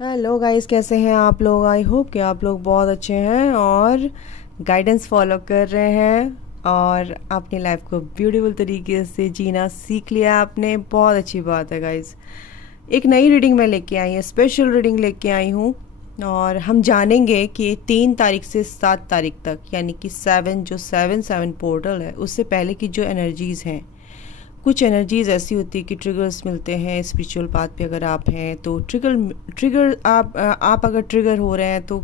Hello guys, कैसे हैं आप लोग। आई होप कि आप लोग बहुत अच्छे हैं और गाइडेंस फॉलो कर रहे हैं और अपनी लाइफ को ब्यूटीफुल तरीके से जीना सीख लिया आपने। बहुत अच्छी बात है गाइस। एक नई रीडिंग मैं लेके आई हूँ, स्पेशल रीडिंग लेके आई हूँ और हम जानेंगे कि 3 तारीख से 7 तारीख तक, यानी कि 7 पोर्टल है, उससे पहले की जो एनर्जीज़ हैं। कुछ एनर्जीज ऐसी होती है कि ट्रिगर्स मिलते हैं स्पिरिचुअल पाथ पे। अगर आप हैं तो ट्रिगर आप अगर ट्रिगर हो रहे हैं तो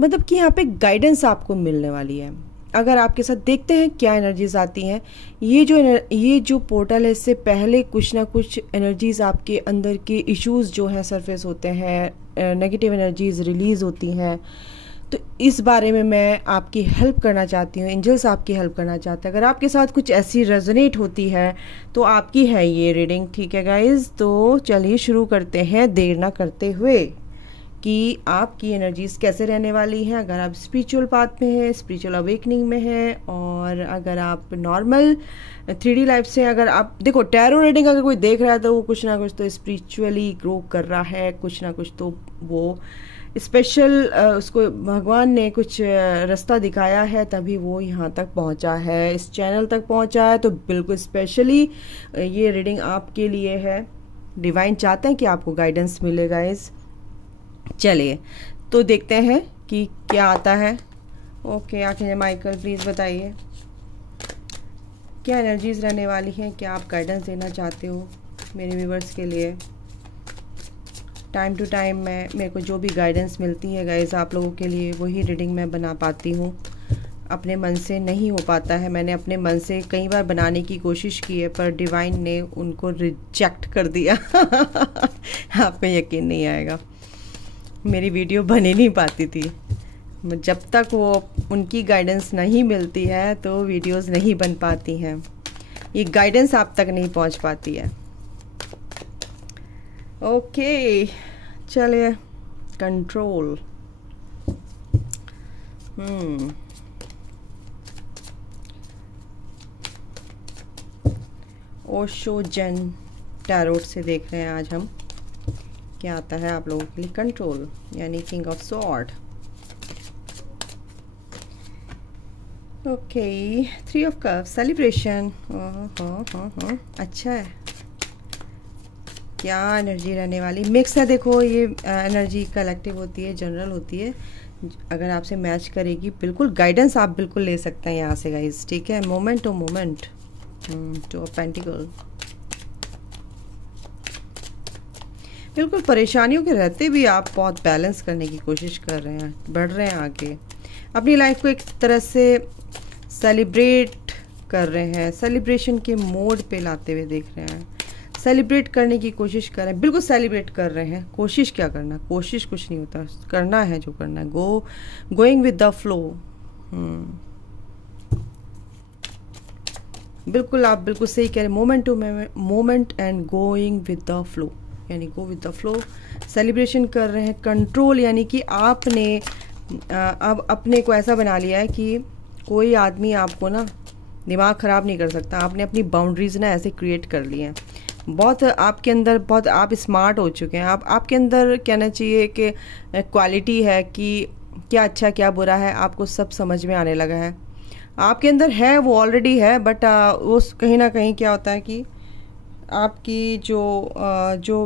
मतलब कि यहाँ पे गाइडेंस आपको मिलने वाली है। अगर आपके साथ देखते हैं क्या एनर्जीज आती हैं। ये जो पोर्टल है, इससे पहले कुछ ना कुछ एनर्जीज आपके अंदर के इश्यूज जो हैं सरफेस होते हैं, नेगेटिव एनर्जीज रिलीज होती हैं। तो इस बारे में मैं आपकी हेल्प करना चाहती हूँ, एंजल्स आपकी हेल्प करना चाहते हैं। अगर आपके साथ कुछ ऐसी रेजोनेट होती है तो आपकी है ये रीडिंग। ठीक है गाइज, तो चलिए शुरू करते हैं देर ना करते हुए कि आपकी एनर्जीज कैसे रहने वाली हैं। अगर आप स्पिरिचुअल पाथ में हैं, स्पिरिचुअल अवेकनिंग में हैं, और अगर आप नॉर्मल 3D लाइफ से, अगर आप देखो टैरो रीडिंग अगर कोई देख रहा है तो वो कुछ ना कुछ तो स्पिरिचुअली ग्रो कर रहा है, कुछ ना कुछ तो वो स्पेशल उसको भगवान ने कुछ रास्ता दिखाया है, तभी वो यहाँ तक पहुँचा है, इस चैनल तक पहुँचा है। तो बिल्कुल स्पेशली ये रीडिंग आपके लिए है। डिवाइन चाहते हैं कि आपको गाइडेंस मिलेगा। इस चलिए तो देखते हैं कि क्या आता है। ओके, आखिर माइकल प्लीज़ बताइए क्या एनर्जीज रहने वाली हैं, क्या आप गाइडेंस देना चाहते हो मेरे व्यूवर्स के लिए। टाइम टू टाइम मेरे को जो भी गाइडेंस मिलती है गाइज आप लोगों के लिए, वही रीडिंग मैं बना पाती हूँ। अपने मन से नहीं हो पाता है। मैंने अपने मन से कई बार बनाने की कोशिश की है पर डिवाइन ने उनको रिजेक्ट कर दिया। आपको यकीन नहीं आएगा, मेरी वीडियो बन ही नहीं पाती थी। जब तक वो उनकी गाइडेंस नहीं मिलती है तो वीडियोस नहीं बन पाती हैं, ये गाइडेंस आप तक नहीं पहुंच पाती है। ओके चलिए, कंट्रोल। ओशो जन टैरोट से देख रहे हैं आज हम क्या आता है आप लोगों के लिए। कंट्रोल यानी king of sword. Okay, 3 of cups, celebration. अच्छा है, क्या एनर्जी रहने वाली। मिक्स है, देखो ये एनर्जी कलेक्टिव होती है, जनरल होती है। अगर आपसे मैच करेगी बिल्कुल गाइडेंस आप बिल्कुल ले सकते हैं यहाँ से गाइस। ठीक है, moment to moment, two of पेंटिकल। बिल्कुल परेशानियों के रहते भी आप बहुत बैलेंस करने की कोशिश कर रहे हैं, बढ़ रहे हैं आगे, अपनी लाइफ को एक तरह से सेलिब्रेट कर रहे हैं, सेलिब्रेशन के मोड पे लाते हुए देख रहे हैं। सेलिब्रेट करने की कोशिश कर रहे हैं, बिल्कुल सेलिब्रेट कर रहे हैं। कोशिश क्या करना, कोशिश कुछ नहीं होता, करना है जो करना है। Going with the flow. बिल्कुल आप बिल्कुल सही कह रहे हैं। Moment to moment and going with the flow, यानी go with the flow. Celebration कर रहे हैं। कंट्रोल यानी कि आपने अब अपने को ऐसा बना लिया है कि कोई आदमी आपको ना दिमाग ख़राब नहीं कर सकता। आपने अपनी बाउंड्रीज ना ऐसे क्रिएट कर ली हैं। बहुत आपके अंदर बहुत आप स्मार्ट हो चुके हैं। आपके अंदर कहना चाहिए कि क्वालिटी है कि क्या अच्छा क्या बुरा है, आपको सब समझ में आने लगा है। आपके अंदर है, वो ऑलरेडी है, बट वो कहीं ना कहीं क्या होता है कि आपकी जो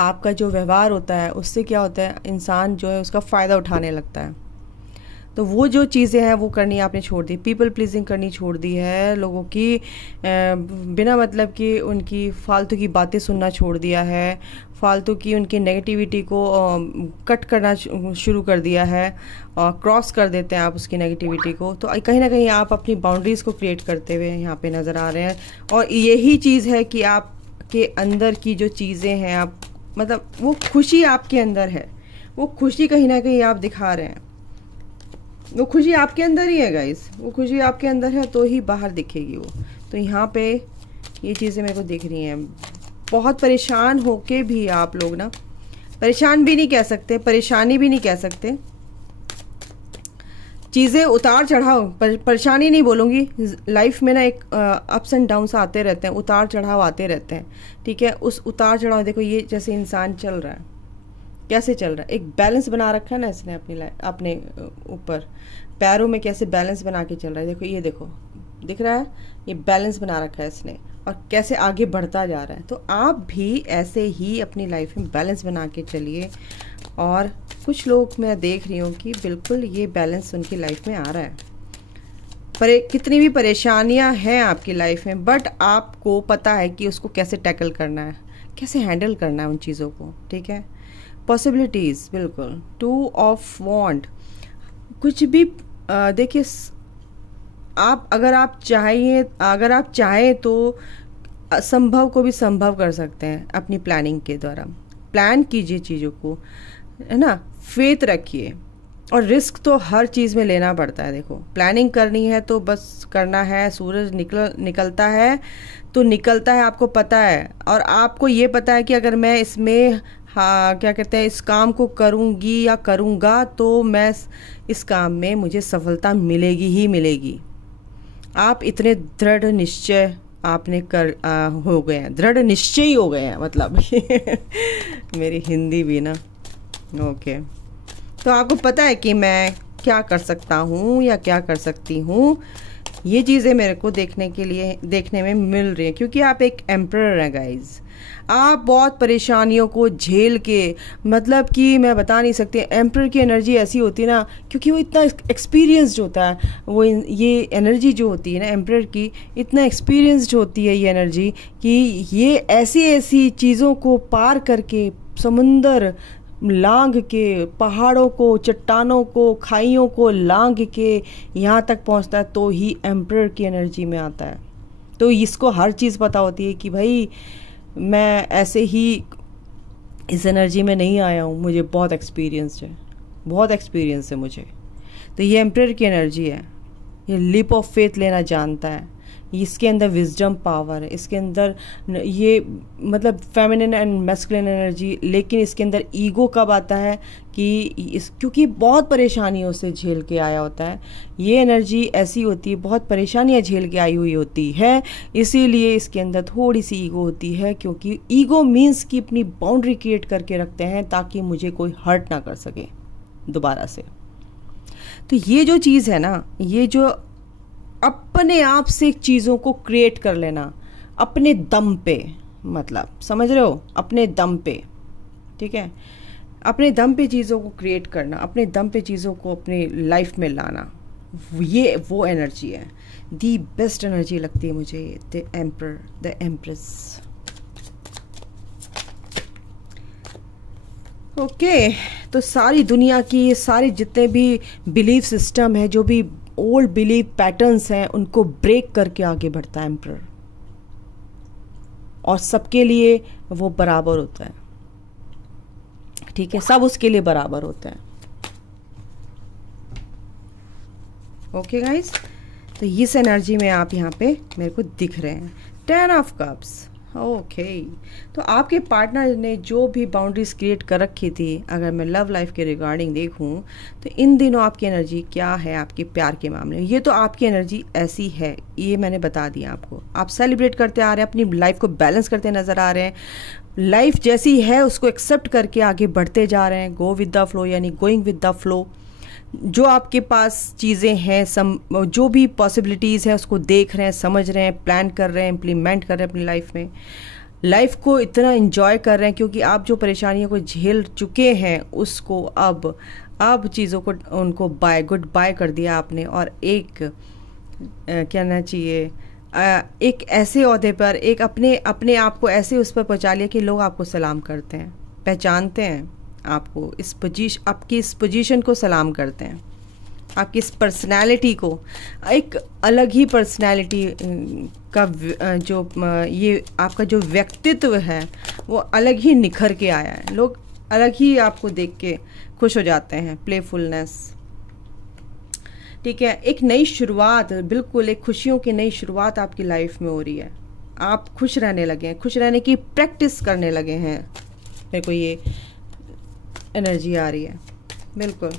आपका जो व्यवहार होता है उससे क्या होता है, इंसान जो है उसका फ़ायदा उठाने लगता है। तो वो जो चीज़ें हैं वो करनी आपने छोड़ दी। पीपल प्लीजिंग करनी छोड़ दी है। लोगों की बिना मतलब कि उनकी फालतू की बातें सुनना छोड़ दिया है। फालतू की उनकी नेगेटिविटी को कट करना शुरू कर दिया है, और क्रॉस कर देते हैं आप उसकी नेगेटिविटी को। तो कहीं ना कहीं आप अपनी बाउंड्रीज़ को क्रिएट करते हुए यहाँ पे नज़र आ रहे हैं। और यही चीज़ है कि आपके अंदर की जो चीज़ें हैं, आप मतलब वो खुशी आपके अंदर है, वो खुशी कहीं ना कहीं आप दिखा रहे हैं। वो खुशी आपके अंदर ही है गाइस, वो खुशी आपके अंदर है तो ही बाहर दिखेगी वो। तो यहाँ पे ये चीज़ें मेरे को दिख रही हैं। बहुत परेशान होके भी आप लोग ना, परेशान भी नहीं कह सकते, परेशानी भी नहीं कह सकते, चीज़ें उतार चढ़ाव, परेशानी नहीं बोलूँगी, लाइफ में ना एक अप्स एंड डाउन्स आते रहते हैं, उतार चढ़ाव आते रहते हैं, ठीक है। उस उतार चढ़ाव, देखो ये जैसे इंसान चल रहा है, कैसे चल रहा है, एक बैलेंस बना रखा है ना इसने अपने ऊपर, पैरों में कैसे बैलेंस बना के चल रहा है, देखो ये देखो, दिख रहा है, ये बैलेंस बना रखा है इसने, और कैसे आगे बढ़ता जा रहा है। तो आप भी ऐसे ही अपनी लाइफ में बैलेंस बना के चलिए, और कुछ लोग मैं देख रही हूँ कि बिल्कुल ये बैलेंस उनकी लाइफ में आ रहा है। पर कितनी भी परेशानियाँ हैं आपकी लाइफ में, बट आपको पता है कि उसको कैसे टैकल करना है, कैसे हैंडल करना है उन चीज़ों को, ठीक है। पॉसिबिलिटीज़, बिल्कुल, 2 ऑफ वॉन्ड, कुछ भी देखिए, आप अगर आप चाहें तो असंभव को भी संभव कर सकते हैं अपनी प्लानिंग के द्वारा। प्लान कीजिए चीज़ों को, है ना, फेथ रखिए, और रिस्क तो हर चीज़ में लेना पड़ता है। देखो प्लानिंग करनी है तो बस करना है, सूरज निकलता है तो निकलता है, आपको पता है, और आपको ये पता है कि अगर मैं इसमें क्या कहते हैं, इस काम को करूँगी या करूँगा तो मैं इस काम में मुझे सफलता मिलेगी ही मिलेगी। आप इतने दृढ़ निश्चय आपने हो गए हैं, दृढ़ निश्चयी हो गए हैं, मतलब मेरी हिंदी भी ना, ओके। तो आपको पता है कि मैं क्या कर सकता हूँ या क्या कर सकती हूँ, ये चीज़ें मेरे को देखने में मिल रही हैं, क्योंकि आप एक एम्परर हैं गाइज। आप बहुत परेशानियों को झेल के, मतलब कि मैं बता नहीं सकती, एम्परर की एनर्जी ऐसी होती है ना, क्योंकि वो इतना एक्सपीरियंस्ड होता है, वो ये एनर्जी जो होती है ना एम्परर की, इतना एक्सपीरियंस्ड होती है ये एनर्जी कि ये ऐसी ऐसी चीज़ों को पार करके, समुंदर लांघ के, पहाड़ों को, चट्टानों को, खाइयों को लांघ के यहाँ तक पहुँचता है, तो ही एम्परर की एनर्जी में आता है। तो इसको हर चीज़ पता होती है कि भाई मैं ऐसे ही इस एनर्जी में नहीं आया हूँ, मुझे बहुत एक्सपीरियंस है मुझे। तो ये एम्परर की एनर्जी है, ये लीप ऑफ फेथ लेना जानता है, इसके अंदर विजडम पावर है, इसके अंदर ये मतलब फेमिनिन एंड मैस्कुलिन एनर्जी, लेकिन इसके अंदर ईगो कब आता है कि क्योंकि बहुत परेशानियों से झेल के आया होता है, ये एनर्जी ऐसी होती है, बहुत परेशानियां झेल के आई हुई होती है, इसीलिए इसके अंदर थोड़ी सी ईगो होती है, क्योंकि ईगो मीन्स कि अपनी बाउंड्री क्रिएट करके रखते हैं ताकि मुझे कोई हर्ट ना कर सके दोबारा से। तो ये जो चीज़ है ना, ये जो अपने आप से चीज़ों को क्रिएट कर लेना अपने दम पे, मतलब समझ रहे हो, अपने दम पे, ठीक है, अपने दम पे चीज़ों को क्रिएट करना, अपने दम पे चीज़ों को अपने लाइफ में लाना, ये वो एनर्जी है, दी बेस्ट एनर्जी लगती है मुझे, the emperor, the empress. Okay, तो सारी दुनिया की सारे जितने भी बिलीफ सिस्टम है, जो भी ओल्ड बिलीफ पैटर्न्स हैं, उनको ब्रेक करके आगे बढ़ता है एम्परर, और सबके लिए वो बराबर होता है, ठीक है, सब उसके लिए बराबर होता है। ओके गाइस, तो इस एनर्जी में आप यहाँ पे मेरे को दिख रहे हैं, 10 ऑफ कप्स। ओके, तो आपके पार्टनर ने जो भी बाउंड्रीज क्रिएट कर रखी थी, अगर मैं लव लाइफ के रिगार्डिंग देखूं तो इन दिनों आपकी एनर्जी क्या है आपके प्यार के मामले में, ये तो आपकी एनर्जी ऐसी है, ये मैंने बता दिया आपको। आप सेलिब्रेट करते आ रहे हैं, अपनी लाइफ को बैलेंस करते नज़र आ रहे हैं, लाइफ जैसी है उसको एक्सेप्ट करके आगे बढ़ते जा रहे हैं, गो विद द फ्लो, यानी गोइंग विद द फ्लो। जो आपके पास चीज़ें हैं, जो भी पॉसिबिलिटीज़ हैं उसको देख रहे हैं, समझ रहे हैं, प्लान कर रहे हैं, इम्प्लीमेंट कर रहे हैं अपनी लाइफ में, लाइफ को इतना एंजॉय कर रहे हैं, क्योंकि आप जो परेशानियों को झेल चुके हैं उसको अब चीज़ों को उनको गुड बाय कर दिया आपने, और एक कहना चाहिए एक ऐसे ओहदे पर, एक अपने आप को ऐसे उस पर पहुँचा लिया कि लोग आपको सलाम करते हैं, पहचानते हैं आपको, आपकी इस पोजीशन को सलाम करते हैं, आपकी इस पर्सनैलिटी को, एक अलग ही पर्सनैलिटी का जो ये आपका जो व्यक्तित्व है वो अलग ही निखर के आया है, लोग अलग ही आपको देख के खुश हो जाते हैं, प्लेफुलनेस, ठीक है, एक नई शुरुआत, बिल्कुल एक खुशियों की नई शुरुआत आपकी लाइफ में हो रही है, आप खुश रहने लगे हैं, खुश रहने की प्रैक्टिस करने लगे हैं, मेरे को ये एनर्जी आ रही है, बिल्कुल।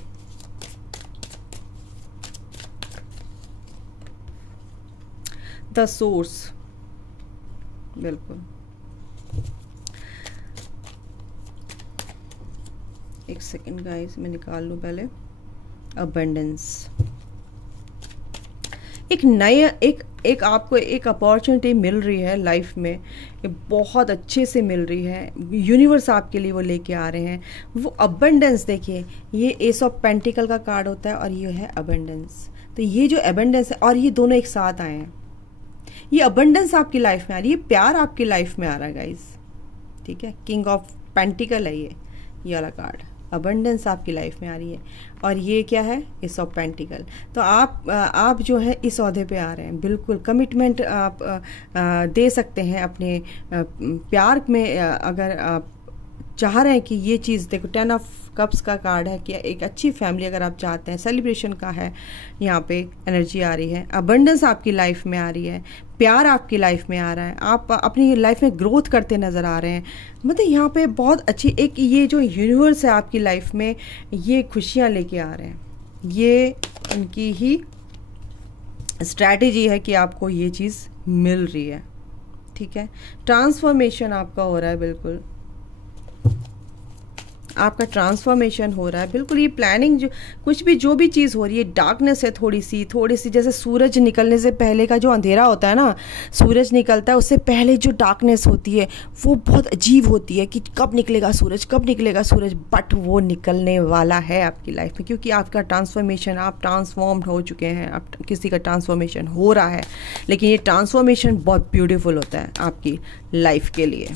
द सोर्स, बिल्कुल। एक सेकेंड गाइस, मैं निकाल लूँ पहले। अबंडेंस, एक नया एक आपको एक अपॉर्चुनिटी मिल रही है लाइफ में, ये बहुत अच्छे से मिल रही है, यूनिवर्स आपके लिए वो लेके आ रहे हैं वो अबंडेंस। देखिए ये एस ऑफ पेंटिकल का कार्ड होता है और ये है अबंडेंस। तो ये जो अबंडेंस है और ये दोनों एक साथ आए हैं, ये अबंडेंस आपकी लाइफ में आ रही है, प्यार आपकी लाइफ में आ रहा है गाइस, ठीक है। किंग ऑफ पेंटिकल है ये वाला कार्ड, अबंडेंस आपकी लाइफ में आ रही है। और ये क्या है, एस ऑफ पेंटिकल। तो आप जो है इस ओहदे पे आ रहे हैं, बिल्कुल कमिटमेंट आप दे सकते हैं अपने प्यार में। अगर आप चाह रहे हैं कि ये चीज़, देखो 10 ऑफ कप्स का कार्ड है कि एक अच्छी फैमिली अगर आप चाहते हैं, सेलिब्रेशन का है, यहाँ पे एनर्जी आ रही है, अबंडेंस आपकी लाइफ में आ रही है, प्यार आपकी लाइफ में आ रहा है, आप अपनी लाइफ में ग्रोथ करते नज़र आ रहे हैं। मतलब यहाँ पे बहुत अच्छी एक ये जो यूनिवर्स है आपकी लाइफ में, ये खुशियाँ लेके आ रहे हैं। ये उनकी ही स्ट्रैटेजी है कि आपको ये चीज़ मिल रही है, ठीक है। ट्रांसफॉर्मेशन आपका हो रहा है, बिल्कुल आपका ट्रांसफॉर्मेशन हो रहा है, बिल्कुल। ये प्लानिंग जो कुछ भी जो भी चीज़ हो रही है, डार्कनेस है थोड़ी सी जैसे सूरज निकलने से पहले का जो अंधेरा होता है ना, सूरज निकलता है उससे पहले जो डार्कनेस होती है वो बहुत अजीब होती है कि कब निकलेगा सूरज, कब निकलेगा सूरज, बट वो निकलने वाला है आपकी लाइफ में, क्योंकि आपका ट्रांसफॉर्मेशन, आप ट्रांसफॉर्म्ड हो चुके हैं, आप किसी का ट्रांसफॉर्मेशन हो रहा है। लेकिन ये ट्रांसफॉर्मेशन बहुत ब्यूटीफुल होता है आपकी लाइफ के लिए,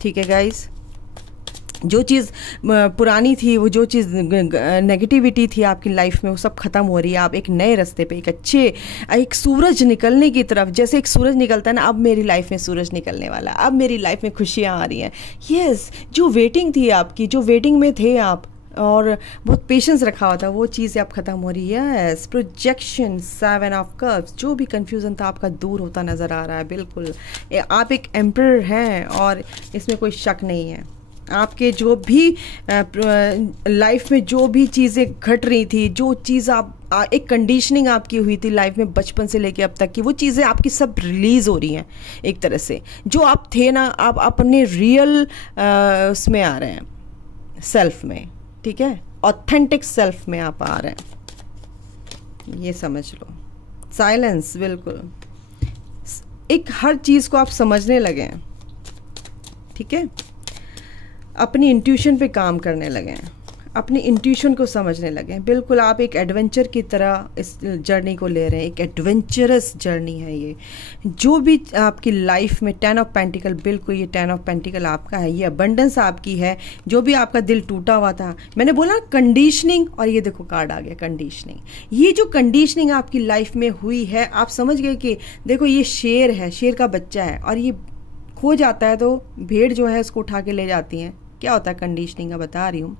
ठीक है गाइज। जो चीज़ पुरानी थी, वो जो चीज़ नेगेटिविटी थी आपकी लाइफ में, वो सब ख़त्म हो रही है। आप एक नए रास्ते पे, एक सूरज निकलने की तरफ, जैसे एक सूरज निकलता है ना, अब मेरी लाइफ में सूरज निकलने वाला, अब मेरी लाइफ में खुशियाँ आ रही हैं। यस, जो वेटिंग थी आपकी, जो वेटिंग में थे आप और बहुत पेशेंस रखा हुआ था, वो चीज़ें अब ख़त्म हो रही है। यस, प्रोजेक्शन, 7 ऑफ कप्स, जो भी कंफ्यूजन था आपका दूर होता नज़र आ रहा है, बिल्कुल। आप एक एम्परर हैं और इसमें कोई शक नहीं है। आपके जो भी लाइफ में जो भी चीज़ें घट रही थी, जो चीज़ आप एक कंडीशनिंग आपकी हुई थी लाइफ में बचपन से लेके अब तक की, वो चीज़ें आपकी सब रिलीज़ हो रही हैं एक तरह से। जो आप थे ना, आप अपने रियल उसमें आ रहे हैं, सेल्फ में, ठीक है, ऑथेंटिक सेल्फ में आप आ रहे हैं, ये समझ लो। साइलेंस, बिल्कुल एक हर चीज़ को आप समझने लगे हैं, ठीक है। अपनी इंट्यूशन पे काम करने लगे हैं, अपनी इंट्यूशन को समझने लगे हैं, बिल्कुल। आप एक एडवेंचर की तरह इस जर्नी को ले रहे हैं, एक एडवेंचरस जर्नी है ये। जो भी आपकी लाइफ में 10 ऑफ पेंटिकल, बिल्कुल ये 10 ऑफ पेंटिकल आपका है, ये अबंडेंस आपकी है। जो भी आपका दिल टूटा हुआ था, मैंने बोला कंडीशनिंग, और ये देखो कार्ड आ गया कंडीशनिंग। ये जो कंडीशनिंग आपकी लाइफ में हुई है, आप समझ गए कि देखो ये शेर है, शेर का बच्चा है, और ये खो जाता है तो भेड़ जो है उसको उठा के ले जाती हैं। क्या होता है कंडीशनिंग का, बता रही हूँ।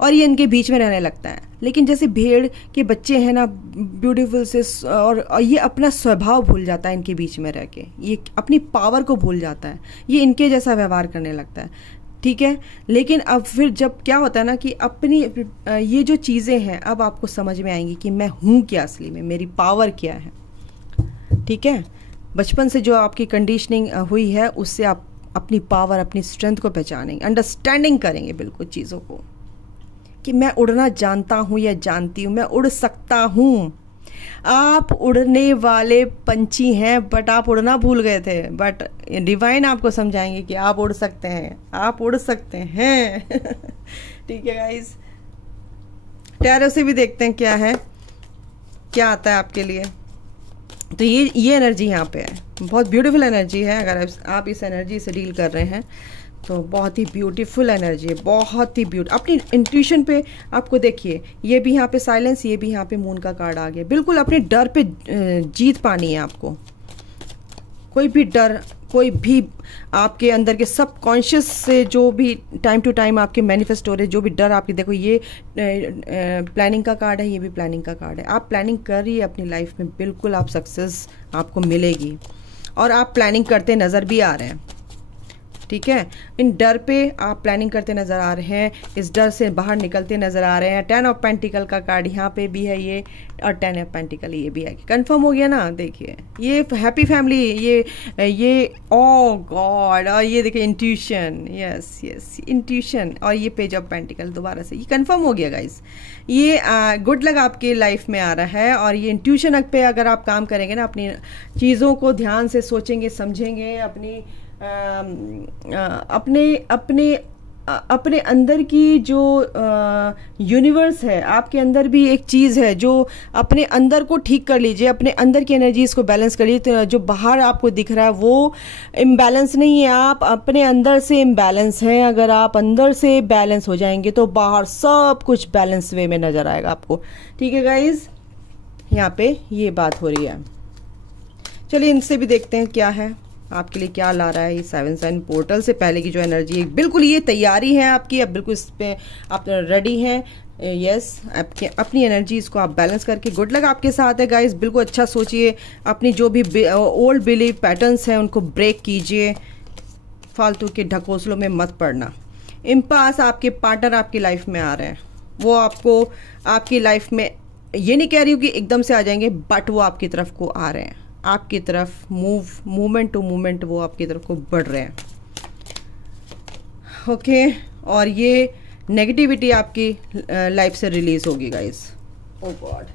और ये इनके बीच में रहने लगता है, लेकिन जैसे भेड़ के बच्चे हैं ना, ब्यूटीफुल से, और ये अपना स्वभाव भूल जाता है इनके बीच में रह के, ये अपनी पावर को भूल जाता है, ये इनके जैसा व्यवहार करने लगता है, ठीक है। लेकिन अब फिर जब क्या होता है ना कि अपनी ये जो चीज़ें हैं अब आपको समझ में आएंगी कि मैं हूँ क्या असली में, मेरी पावर क्या है, ठीक है। बचपन से जो आपकी कंडीशनिंग हुई है उससे आप अपनी पावर, अपनी स्ट्रेंथ को पहचानेंगे, अंडरस्टैंडिंग करेंगे बिल्कुल चीज़ों को, कि मैं उड़ना जानता हूँ या जानती हूँ, मैं उड़ सकता हूँ। आप उड़ने वाले पंछी हैं, बट आप उड़ना भूल गए थे, बट डिवाइन आपको समझाएंगे कि आप उड़ सकते हैं, आप उड़ सकते हैं। ठीक है गाइस, टैरो से भी देखते हैं क्या है, क्या आता है आपके लिए। तो ये एनर्जी यहाँ पे है, बहुत ब्यूटीफुल एनर्जी है। अगर आप इस एनर्जी से डील कर रहे हैं तो बहुत ही ब्यूटीफुल एनर्जी है, बहुत ही अपनी इंट्यूशन पे आपको देखिए, ये भी यहाँ पे साइलेंस, ये भी यहाँ पे मून का कार्ड आ गया। बिल्कुल अपने डर पे जीत पानी है आपको। कोई भी डर, कोई भी आपके अंदर के सबकॉन्शियस से जो भी टाइम टू टाइम आपके मैनिफेस्ट हो रहे, जो भी डर आपके, देखो ये प्लानिंग का कार्ड है, ये भी प्लानिंग का कार्ड है। आप प्लानिंग कर रही है अपनी लाइफ में, बिल्कुल आप सक्सेस आपको मिलेगी, और आप प्लानिंग करते नज़र भी आ रहे हैं, ठीक है। इन डर पे आप प्लानिंग करते नज़र आ रहे हैं, इस डर से बाहर निकलते नज़र आ रहे हैं। 10 ऑफ पेंटिकल का कार्ड यहाँ पे भी है ये, और 10 ऑफ पेंटिकल ये भी है। कंफर्म हो गया ना। देखिए ये हैप्पी फैमिली, ये ओ गॉड, और ये देखिए इंट्यूशन, यस यस इंट्यूशन, और ये पेज ऑफ पेंटिकल दोबारा से ये कंफर्म हो गया गाइस। ये गुड लक आपके लाइफ में आ रहा है, और ये इंट्यूशन पे अगर आप काम करेंगे ना, अपनी चीज़ों को ध्यान से सोचेंगे समझेंगे, अपने अंदर की जो यूनिवर्स है, आपके अंदर भी एक चीज़ है जो अपने अंदर को ठीक कर लीजिए, अपने अंदर की एनर्जीज को बैलेंस कर लीजिए। तो जो बाहर आपको दिख रहा है वो इम्बैलेंस नहीं है, आप अपने अंदर से इम्बैलेंस हैं। अगर आप अंदर से बैलेंस हो जाएंगे तो बाहर सब कुछ बैलेंस वे में नज़र आएगा आपको। ठीक है गाइज, यहाँ पे ये बात हो रही है। चलिए इनसे भी देखते हैं क्या है, आपके लिए क्या ला रहा है ये 7 साइन पोर्टल से पहले की जो एनर्जी है। बिल्कुल ये तैयारी है आपकी, अब बिल्कुल इस पे आप रेडी हैं। यस, आपके अपनी एनर्जीज को आप बैलेंस करके, गुड लक आपके साथ है गाइस। बिल्कुल अच्छा सोचिए, अपनी जो भी ओल्ड बिलीव पैटर्न्स हैं उनको ब्रेक कीजिए, फालतू के ढकोसलों में मत पड़ना। इम्पास आपके पार्टनर आपकी लाइफ में आ रहे हैं, वो आपको आपकी लाइफ में, ये नहीं कह रही हूँ कि एकदम से आ जाएंगे, बट वो आपकी तरफ को आ रहे हैं, आपकी तरफ मूवमेंट टू मूवमेंट वो आपकी तरफ को बढ़ रहे हैं। ओके, और ये नेगेटिविटी आपकी लाइफ से रिलीज होगी गाइस। ओ गॉड,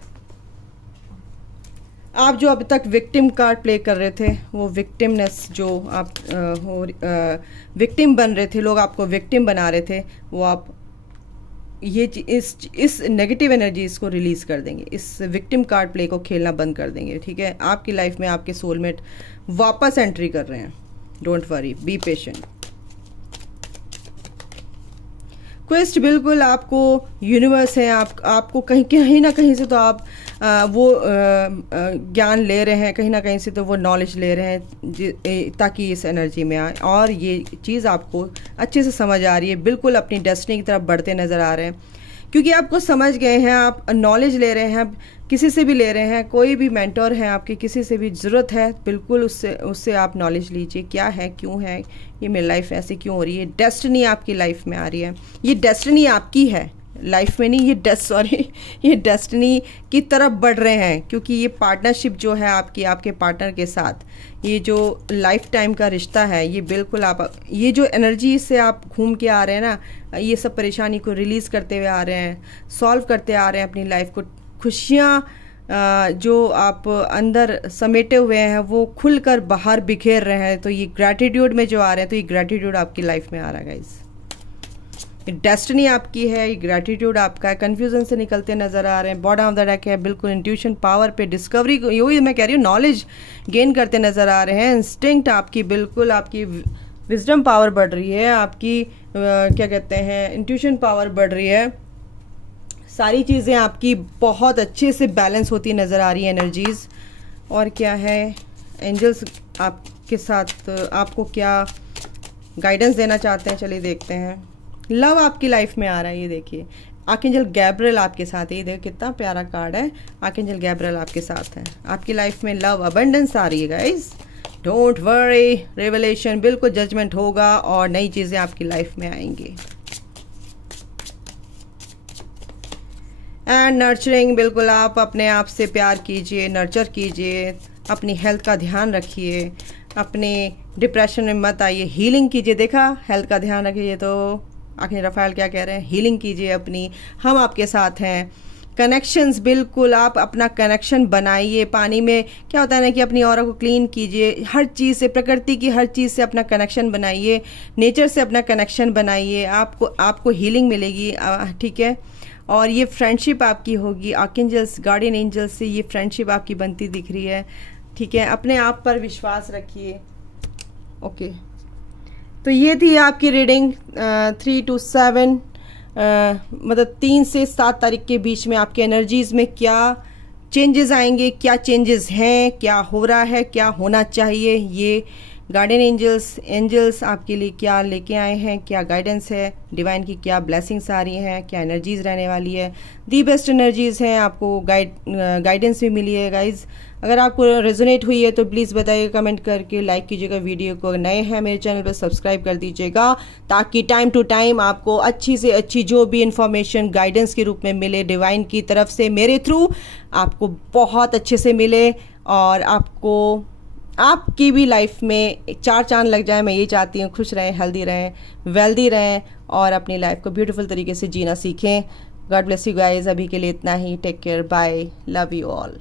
आप जो अभी तक विक्टिम कार्ड प्ले कर रहे थे, वो विक्टिमनेस जो आप विक्टिम बन रहे थे, लोग आपको विक्टिम बना रहे थे, वो आप ये इस नेगेटिव एनर्जीज को रिलीज़ कर देंगे, इस विक्टिम कार्ड प्ले को खेलना बंद कर देंगे। ठीक है, आपकी लाइफ में आपके सोलमेट वापस एंट्री कर रहे हैं। Don't worry, be patient. Quest बिल्कुल आपको यूनिवर्स है, आपको कहीं ना कहीं से तो आप वो ज्ञान ले रहे हैं, कहीं ना कहीं से तो वो नॉलेज ले रहे हैं ताकि इस एनर्जी में आए, और ये चीज़ आपको अच्छे से समझ आ रही है। बिल्कुल अपनी डेस्टिनी की तरफ बढ़ते नज़र आ रहे हैं, क्योंकि आपको समझ गए हैं, आप नॉलेज ले रहे हैं, किसी से भी ले रहे हैं, कोई भी मेंटोर है आपकी, किसी से भी ज़रूरत है, बिल्कुल उससे आप नॉलेज लीजिए, क्या है, क्यों है, ये मेरी लाइफ ऐसी क्यों हो रही है। डेस्टिनी आपकी लाइफ में आ रही है, ये डेस्टिनी आपकी है लाइफ में नहीं, ये डेस्टिनी की तरफ बढ़ रहे हैं, क्योंकि ये पार्टनरशिप जो है आपके पार्टनर के साथ, ये जो लाइफ टाइम का रिश्ता है, ये बिल्कुल आप, ये जो एनर्जी से आप घूम के आ रहे हैं ना, ये सब परेशानी को रिलीज़ करते हुए आ रहे हैं, सॉल्व करते आ रहे हैं अपनी लाइफ को। खुशियाँ जो आप अंदर समेटे हुए हैं वो खुलकर बाहर बिखेर रहे हैं। तो ये ग्रैटिट्यूड में जो आ रहे हैं, तो ये ग्रैटिट्यूड आपकी लाइफ में आ रहा है गाइस। डेस्टिनी आपकी है, ये ग्रैटिट्यूड आपका है, कन्फ्यूजन से निकलते नजर आ रहे हैं। बॉटम ऑफ द डेक है, बिल्कुल इंट्यूशन पावर पे डिस्कवरी, यही मैं कह रही हूँ, नॉलेज गेन करते नजर आ रहे हैं। इंस्टिंक्ट आपकी, बिल्कुल आपकी विजडम पावर बढ़ रही है, आपकी क्या कहते हैं, इंट्यूशन पावर बढ़ रही है। सारी चीज़ें आपकी बहुत अच्छे से बैलेंस होती नज़र आ रही है, एनर्जीज़। और क्या है, एंजल्स आपके साथ आपको क्या गाइडेंस देना चाहते हैं, चलिए देखते हैं। लव आपकी लाइफ में आ रहा है, ये देखिए आर्कएंजल गैब्रिएल आपके साथ है, ये देखिए कितना प्यारा कार्ड है। आर्कएंजल गैब्रिएल आपके साथ है, आपकी लाइफ में लव अबंडेंस आ रही है गाइस। डोंट वरी, रेवलेशन, बिल्कुल जजमेंट होगा और नई चीज़ें आपकी लाइफ में आएंगी। एंड नर्चरिंग, बिल्कुल आप अपने आप से प्यार कीजिए, नर्चर कीजिए, अपनी हेल्थ का ध्यान रखिए, अपने डिप्रेशन में मत आइए, हीलिंग कीजिए। देखा, हेल्थ का ध्यान रखिए तो आखिर रफ़ाएल क्या कह रहे हैं, हीलिंग कीजिए अपनी, हम आपके साथ हैं। कनेक्शंस, बिल्कुल आप अपना कनेक्शन बनाइए। पानी में क्या होता है ना कि अपनी ऑरा को क्लीन कीजिए, हर चीज़ से, प्रकृति की हर चीज़ से अपना कनेक्शन बनाइए, नेचर से अपना कनेक्शन बनाइए, आपको हीलिंग मिलेगी। ठीक है, और ये फ्रेंडशिप आपकी होगी आर्कएंजल्स, गार्डियन एंजल्स से ये फ्रेंडशिप आपकी बनती दिख रही है। ठीक है, अपने आप पर विश्वास रखिए। ओके, तो ये थी आपकी रीडिंग 3 to 7, मतलब 3 से 7 तारीख के बीच में आपके एनर्जीज़ में क्या चेंजेस आएंगे, क्या चेंजेस हैं, क्या हो रहा है, क्या होना चाहिए, ये गार्डियन एंजल्स आपके लिए क्या लेके आए हैं, क्या गाइडेंस है, डिवाइन की क्या ब्लेसिंग्स आ रही हैं, क्या एनर्जीज रहने वाली है। दी बेस्ट एनर्जीज हैं, आपको गाइडेंस भी मिली है गाइज। अगर आपको रेजोनेट हुई है तो प्लीज़ बताइएगा कमेंट करके, लाइक कीजिएगा वीडियो को। नए हैं मेरे चैनल पर सब्सक्राइब कर दीजिएगा ताकि टाइम टू टाइम आपको अच्छी से अच्छी जो भी इंफॉर्मेशन गाइडेंस के रूप में मिले डिवाइन की तरफ से मेरे थ्रू, आपको बहुत अच्छे से मिले और आपको आपकी भी लाइफ में 4 चांद लग जाए। मैं ये चाहती हूँ, खुश रहें, हेल्दी रहें, वेल्दी रहें और अपनी लाइफ को ब्यूटीफुल तरीके से जीना सीखें। God bless you guys. अभी के लिए इतना ही। Take care, bye, love you all.